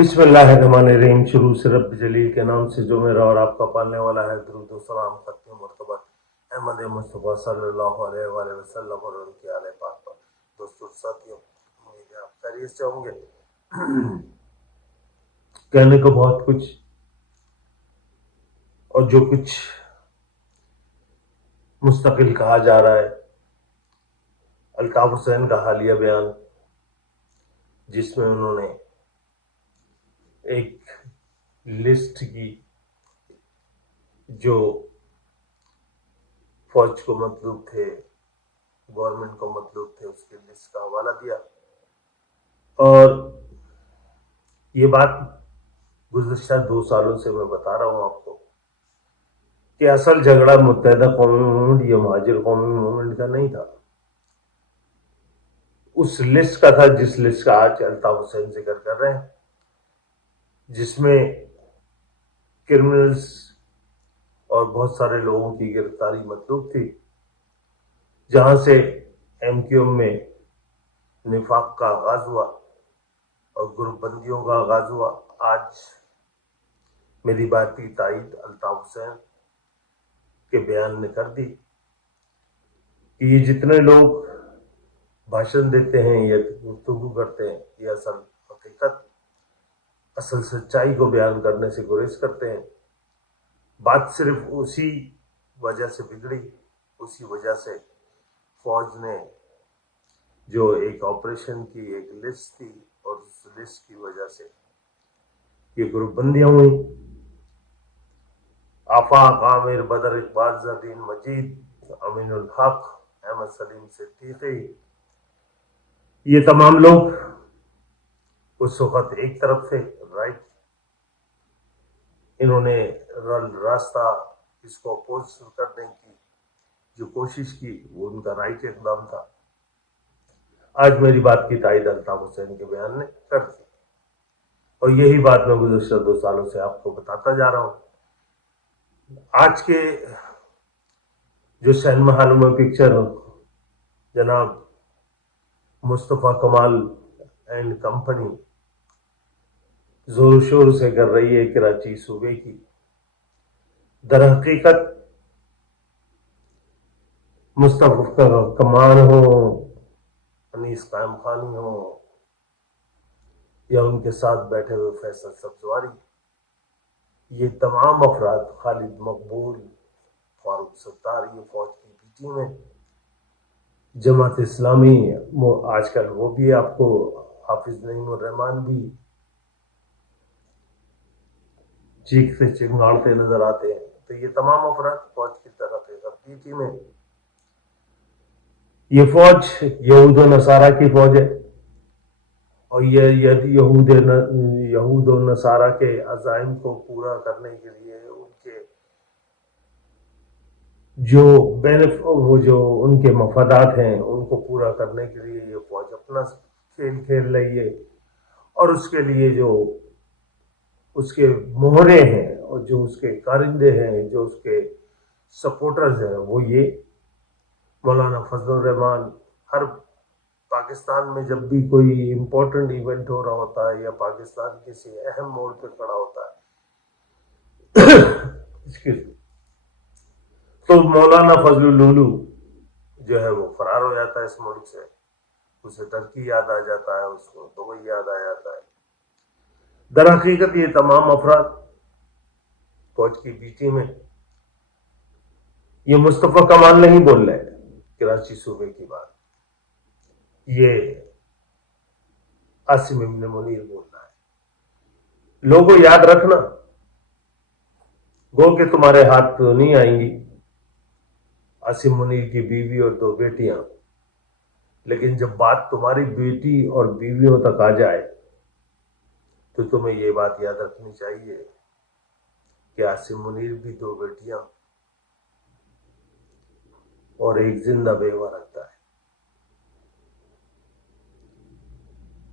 बिस्मिल्लाहिर्रहमानिर्रहीम। शुरू से रब जलील के नाम से जो मेरा और आपका पालने वाला है। दुरूद व सलाम खत्म मरतबत अहमद मुस्तफ़ा सल्लल्लाहु अलैहि वसल्लम और उनके आले पाक पर। दोस्तों साथियों, उम्मीद है आप खैरियत से होंगे। कहने को बहुत कुछ, और जो कुछ मुस्तकिल कहा जा रहा है, अल्ताफ हुसैन का हालिया बयान जिसमें उन्होंने एक लिस्ट की जो फौज को मतलूब थे, गवर्नमेंट को मतलूब थे, उसकी लिस्ट का हवाला दिया। और ये बात गुज़िश्ता 2 सालों से मैं बता रहा हूँ आपको कि असल झगड़ा मुत्तहिदा कौमी मूवमेंट या महाजिर कौमी मूवमेंट का नहीं था, उस लिस्ट का था जिस लिस्ट का आज अल्ताफ हुसैन जिक्र कर रहे हैं, जिसमें क्रिमिनल्स और बहुत सारे लोगों की गिरफ्तारी मतलूब थी, जहां से एमक्यूएम में निफाक का आगाज हुआ और ग्रुप बंदियों का आगाज हुआ। आज मेरी बात की तायीद अल्ताफ हुसैन के बयान ने कर दी कि ये जितने लोग भाषण देते हैं या गुफ्तगू करते हैं, ये असल हकीकत, असल सच्चाई को बयान करने से गुरेज करते हैं। बात सिर्फ उसी वजह से बिगड़ी, उसी वजह से फौज ने जो एक ऑपरेशन की एक लिस्ट थी, और उस लिस्ट की वजह से ये ग्रुप बंदियां हुई। आफाक, आमिर, बदर, इकबाल, जदीन मजीद, अमीनुल हक, अहमद सलीम सिद्दीकी, ये तमाम लोग उस वक्त एक तरफ थे, राइट। इन्होंने रास्ता इसको अपोज करने की जो कोशिश की, वो उनका राइट इकदाम था। आज मेरी बात की तायीद अल्ताफ हुसैन के बयान ने कर दी, और यही बात मैं गुज़िश्ता 2 सालों से आपको बताता जा रहा हूँ। आज के जो सिनेमा हॉल में पिक्चर जनाब मुस्तफ़ा कमाल एंड कंपनी जोर शोर से कर रही है कराची सूबे की, दर हकीकत मुस्तफ़ा कमाल हो, अनीस कायम खानी हो, या उनके साथ बैठे हुए फैसल सब्जवारी, ये तमाम अफराद, खालिद मकबूल, फारूक सत्तार, ये फौज की पीटी में जमात इस्लामी, आजकल वो भी आपको हाफिज नईमुर रहमान भी चीखते चिंगाड़ते नजर आते हैं। तो ये तमाम अफराद फौज की तरफ पीटी में, ये फौज यहूद व नसारा की फौज है, और ये यहूद और नसारा के अज़ाइम को पूरा करने के लिए, उनके वो जो उनके मफादात हैं उनको पूरा करने के लिए ये फौज अपना खेल खेल रही है। और उसके लिए जो उसके मोहरे हैं और जो उसके कारिंदे हैं, जो उसके सपोर्टर्स हैं, वो ये मौलाना फजलुर रहमान, हर पाकिस्तान में जब भी कोई इम्पोर्टेंट इवेंट हो रहा होता है या पाकिस्तान किसी अहम मोड़ पे खड़ा होता है तो मौलाना फजलुल लूलू जो है वो फरार हो जाता है इस मुल्क से। उसे टर्की याद आ जाता है, उसको दुबई याद आ जाता है। दर हकीकत ये तमाम अफराद फौज की पीटी में, ये मुस्तफ़ा कमाल नहीं बोल रहे कराची सूबे की बात, ये आसिम इब्न मुनीर बोल रहा है। लोगों याद रखना, गो के तुम्हारे हाथ तो नहीं आएंगी आसिम मुनीर की बीवी और 2 बेटियां, लेकिन जब बात तुम्हारी बेटी और बीवियों तक आ जाए तो तुम्हें ये बात याद रखनी चाहिए कि आसिम मुनीर भी 2 बेटियां और एक जिंदा बेवा रखता है।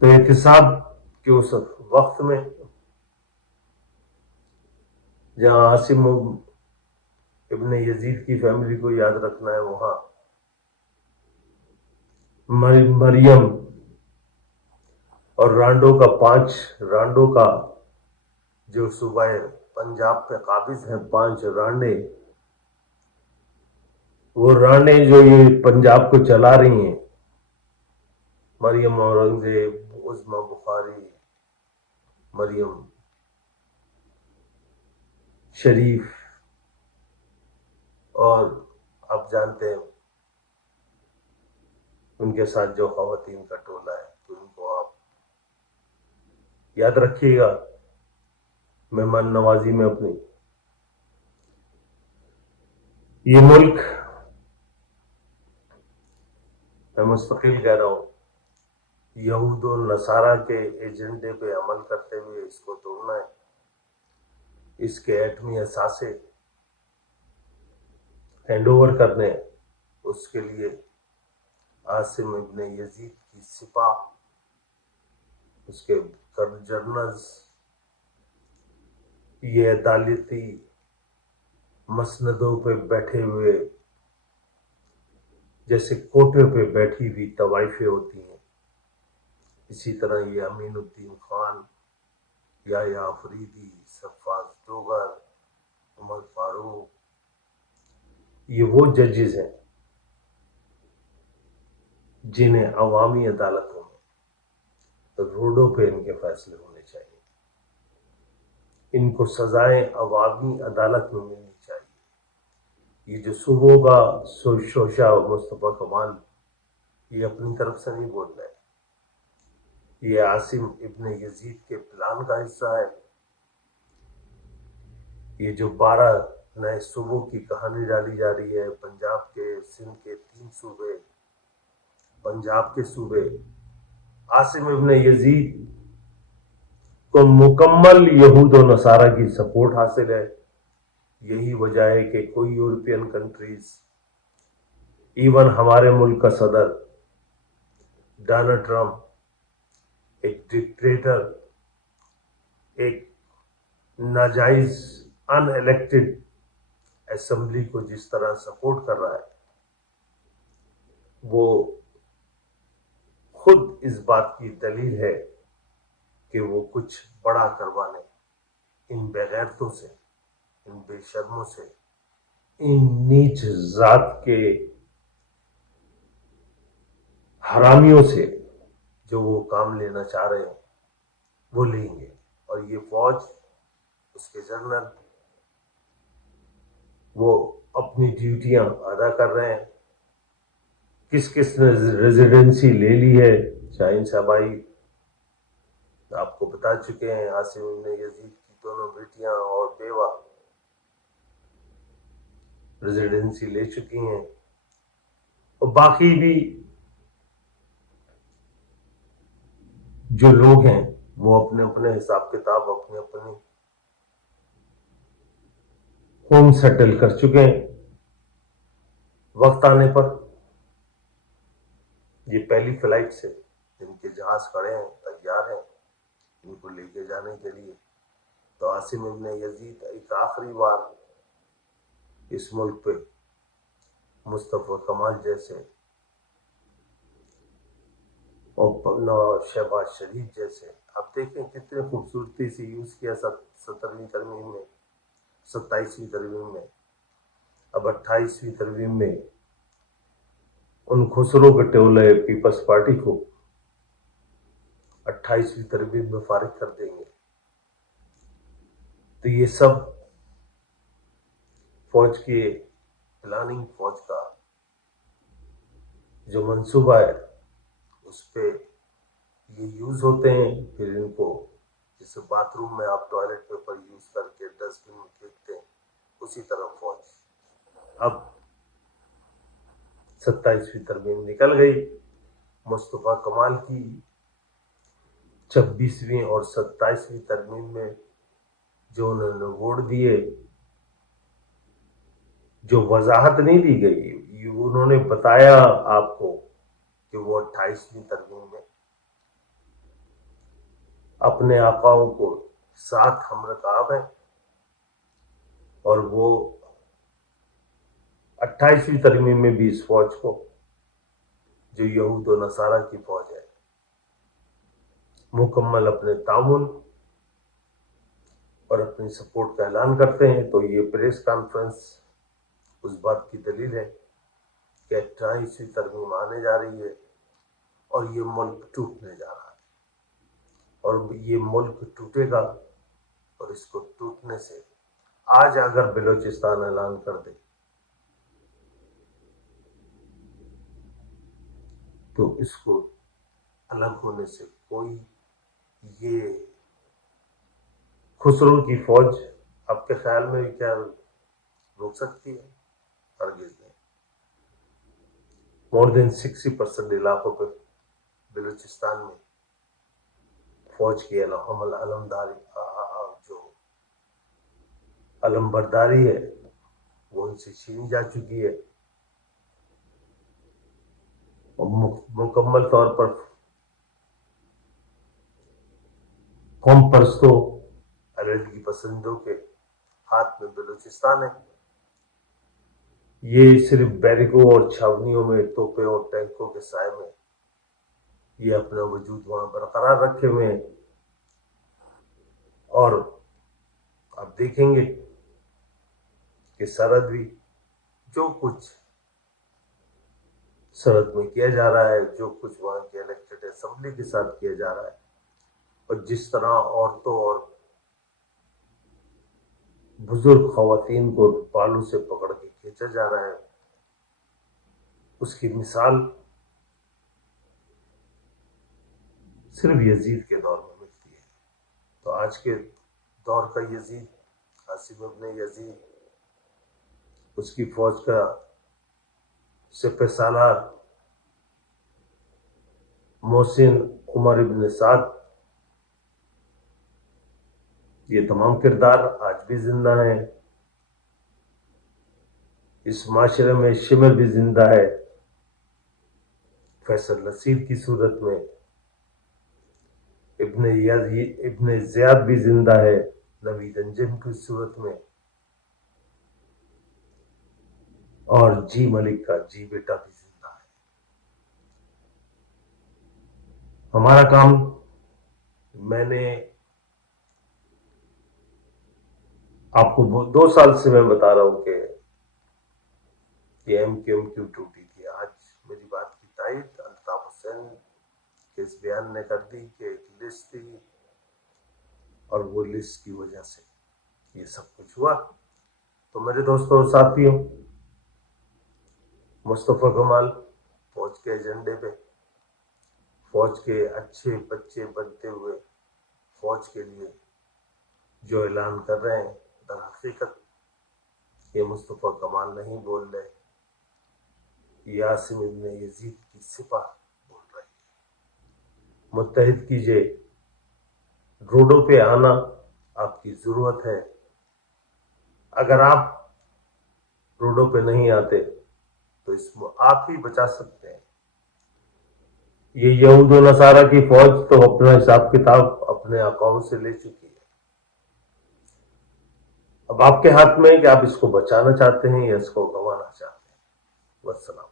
तो एहतिसाब के उस वक्त में जहां आसिम इब्न यजीद की फैमिली को याद रखना है, वहां मरियम اور رانڈوں کا جو صوبہ پنجاب پہ قابض ہیں 5 رانڈے، وہ رانڈے جو یہ پنجاب کو چلا رہی ہیں، مریم اورنگزیب، عظما بخاری، مریم شریف، اور آپ جانتے ہیں ان کے ساتھ جو خواتین کا ٹولہ ہے، تو ان کو آپ یاد رکھیے گا مہمان نوازی میں اپنی. یہ ملک میں مستقل کہہ رہا ہوں، یہود و نصارہ کے ایجنڈے پہ عمل کرتے ہوئے اس کو توڑنا ہے. اس کے ایٹمی اثاثے ہینڈ اوور کرنے ہیں. اس کے لیے عاصم ابن یزید کی سپاہ، اس کے جرنلز، یہ عدالتی مسندوں پہ بیٹھے ہوئے جیسے کوٹے پہ بیٹھی ہوئی طوائفیں ہوتی ہیں، اسی طرح یہ امین الدین خان، یحییٰ آفریدی، صفاز ڈوگر، عمر فاروق، یہ وہ ججز ہیں جنہیں عوامی عدالتوں میں روڈوں پہ ان کے فیصلے ہونے چاہیے. ان کو سزائیں عوامی عدالت میں ملنی چاہیے. یہ جو صوبوں کا شوشہ مصطفیٰ کمال یہ اپنی طرف سے نہیں بول رہے، یہ عاصم ابن یزید کے پلان کا حصہ ہے. یہ جو 12 نئے صوبوں کی کہانی ڈالی جا رہی ہے، پنجاب کے، سندھ کے 3 صوبے، پنجاب کے صوبے، عاصم ابن یزید کو مکمل یہود و نصارہ کی سپورٹ حاصل ہے. یہی وجہ ہے کہ کوئی یورپین کنٹریز، ایون ہمارے ملک کا صدر ڈونلڈ ٹرمپ، ایک ڈکٹیٹر، ایک ناجائز ان الیکٹڈ اسمبلی کو جس طرح سپورٹ کر رہا ہے، وہ خود اس بات کی دلیل ہے کہ وہ کچھ بڑا کروانے ان بے غیرتوں سے، ان بے شرموں سے، ان نیچ ذات کے حرامیوں سے جو وہ کام لینا چاہ رہے ہیں وہ لیں گے. اور یہ فوج، اس کے جنرل، وہ اپنی ڈیوٹیاں ادا کر رہے ہیں. کس کس نے ریزیڈنسی لے لی ہے، شاہین صاحبائی آپ کو بتا چکے ہیں. عاصم ابن یزید کی دونوں بیٹیاں اور بیوہ ریزیڈنسی لے چکی ہیں، اور باقی بھی جو لوگ ہیں وہ اپنے اپنے حساب کتاب اپنے اپنے ہوم سیٹل کر چکے ہیں. وقت آنے پر یہ پہلی فلائٹ سے جن کے جہاز کھڑے ہیں، تیار ہیں ان کو لے کے جانے کے لیے. تو عاصم ابن یزید ایک آخری بار اس ملک پہ مصطفیٰ کمال جیسے اور شہباز شریف جیسے، آپ دیکھیں کتنے خوبصورتی سے یوز کیا 17ویں ترمیم میں، 27ویں ترمیم میں، اب 28ویں ترمیم میں ان خسرو کے ٹولے پیپلز پارٹی کو 28ویں ترمیم میں فارغ کر دیں گے. تو یہ سب فوج کی پلاننگ، فوج کا جو منصوبہ ہے اس پہ یہ یوز ہوتے ہیں. پھر ان کو جیسے باتھ روم میں آپ ٹوائلٹ پیپر یوز کر کے ڈسٹ بن میں پھینکتے ہیں، اسی طرح فوج. اب 27ویں ترمیم نکل گئی، مصطفیٰ کمال کی 26ویں اور 27ویں ترمیم میں جو انہوں نے ووٹ دیے، جو وضاحت نہیں دی گئی، انہوں نے بتایا آپ کو کہ وہ 28ویں ترمیم میں اپنے آقاؤں کو ساتھ ہم رکاب ہیں، اور وہ 28ویں ترمیم میں بھی اس فوج کو جو یہود و نصارہ کی فوج ہے मुकम्मल अपने ताउन और अपनी सपोर्ट का ऐलान करते हैं। तो ये प्रेस कॉन्फ्रेंस उस बात की दलील है कि 28वीं तरमीम आने जा रही है और ये मुल्क टूटने जा रहा है, और ये मुल्क टूटेगा, और इसको टूटने से आज अगर बलूचिस्तान ऐलान कर दे तो इसको अलग होने से कोई ये खुसरो की फौज आपके ख्याल में भी क्या रोक सकती है? हरगिज नहीं। मोर देन 60% इलाकों पर बलूचिस्तान में फौज की जो अलमबरदारी है वो उनसे छीनी जा चुकी है, और मुकम्मल तौर पर कौम परस्तों अलहदगी पसंदों के हाथ में बलूचिस्तान है। ये सिर्फ बैरिकों और छावनियों में तोपे और टैंकों के साए में ये अपना वजूद वहां बरकरार रखे हुए हैं, और आप देखेंगे कि सरहद भी जो कुछ सरहद में किया जा रहा है, जो कुछ वहां की इलेक्टेड असेंबली के साथ किया जा रहा है, और जिस तरह औरतों और बुजुर्ग खवातीन को बालों से पकड़ के खींचा जा रहा है, उसकी मिसाल सिर्फ यजीद के दौर में मिलती है। तो आज के दौर का यजीद, आसिम इब्न यजीद, उसकी फौज का सिपह सालार मोहसिन उमर इब्न साद, ये तमाम किरदार आज भी जिंदा हैं। इस माशरे में शिमर भी जिंदा है, फैसल नसीर की सूरत में। इब्न ज़ियाद भी जिंदा है नवीद अंजम की सूरत में, और जी मलिक का जी बेटा भी जिंदा है। हमारा काम, मैंने आपको 2 साल से मैं बता रहा हूं कि MQM क्यों टूटी थी। आज मेरी बात की तायद अल्ताफ हुसैन के इस बयान ने कर दी कि एक लिस्ट थी और वो लिस्ट की वजह से ये सब कुछ हुआ। तो मेरे दोस्तों और साथियों, मुस्तफा कमाल फौज के एजेंडे पे, फौज के अच्छे बच्चे बनते हुए फौज के लिए जो ऐलान कर रहे हैं, दर हकीकत ये मुस्तफा कमाल नहीं बोल रहे, ये आसिम इब्न यजीद की सिपा बोल रही है। मुत्तहिद कीजिए, रोडों पे आना आपकी जरूरत है। अगर आप रोडों पे नहीं आते तो इसको आप ही बचा सकते हैं। ये यहूद व नसारा की फौज तो अपना हिसाब किताब अपने अकाउंट से ले चुकी है। अब आपके हाथ में है कि आप इसको बचाना चाहते हैं या इसको गंवाना चाहते हैं। वस्सलाम।